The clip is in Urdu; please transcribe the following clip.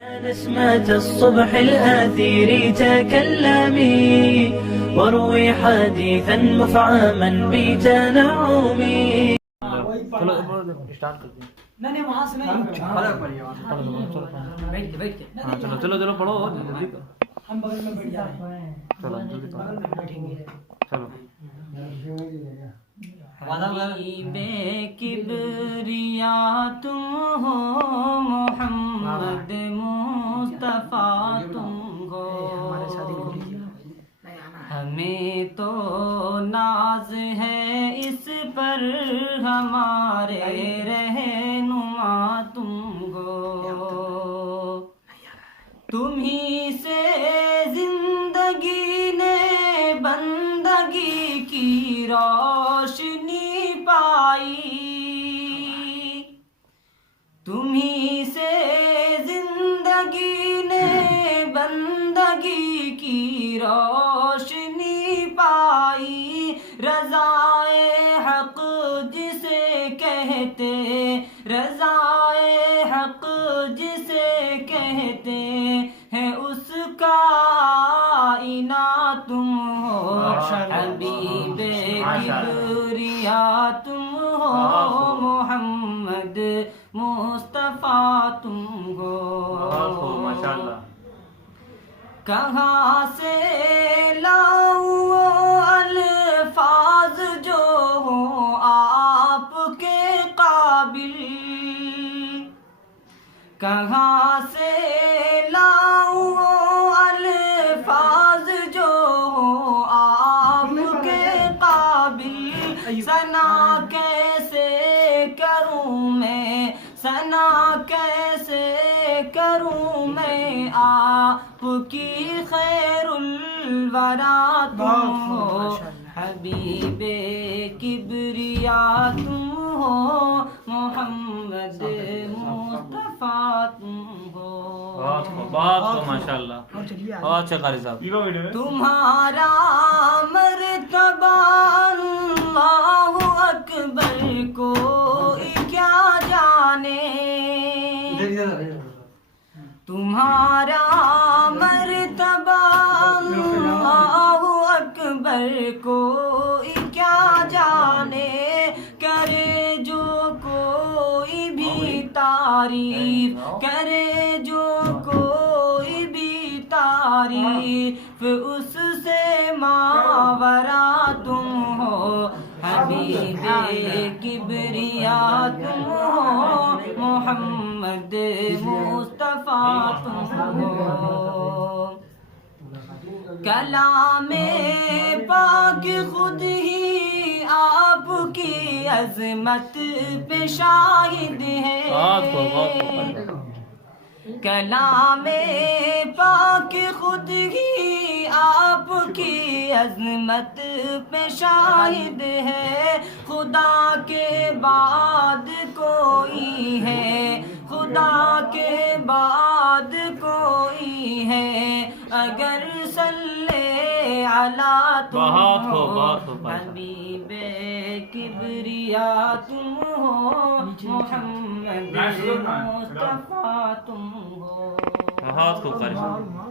نسمة الصبح الآثير تكلمي واروي حديثا مفعما بتنعمي. نہیں وہاں سے نہیں چلو چلو پڑھو جلدی ہم بغل میں بیٹھ جائیں چلو جلدی بغل میں بیٹھیں گے چلو حبیب کبریا تم ہو محمد مصطفیٰ تم ہو ہمیں تو ناز ہے اس پر ہمارے رہنما تم ہو تمہیں سے زندگی نے بندگی کی روشنی پائی تمہیں سے زندگی نے بندگی کی روشنی پائی رضائے حق جسے کہتے رضائے حق جسے کہتے ہیں اس کا آئینہ تم ہو حبیب کبریا تم ہو محمد مصطفیٰ تم ہو ماشاءاللہ کہاں سے لاؤں وہ الفاظ جو ہوں آپ کے قابل کہاں سے لاؤں وہ الفاظ جو ہوں آپ کے قابل ثنا کیسے کروں میں ثنا کیسے کروں میں آپ کی خیر الورا تم ہو حبیب کبریا تم ہو محمد مصطفیٰ تم ہو بہت ماشاءاللہ بہت اچھا قاری صاحب تمہارا مرتبہ اللہ اکبر کوئی کیا جانے تمہارا مرتبہ اللہ اکبر کوئی کیا جانے کرے جو کوئی بھی تعریف کرے جو کوئی بھی تعریف اس سے ماورا تم ہو حبیب کبریا تم ہو محمد مصطفیٰ تم ہو کلام پاک خود ہی آپ کی عظمت پہ شاہد ہے کلام پاک خود ہی آپ کی عظمت پہ شاہد ہے خدا کے بعد کوئی ہے خدا کے بعد کوئی ہے اگر صلی علی تم ہو حبیب کبریا تم ہو محمد مصطفیٰ تم ہو بہت خوب قاری صاحب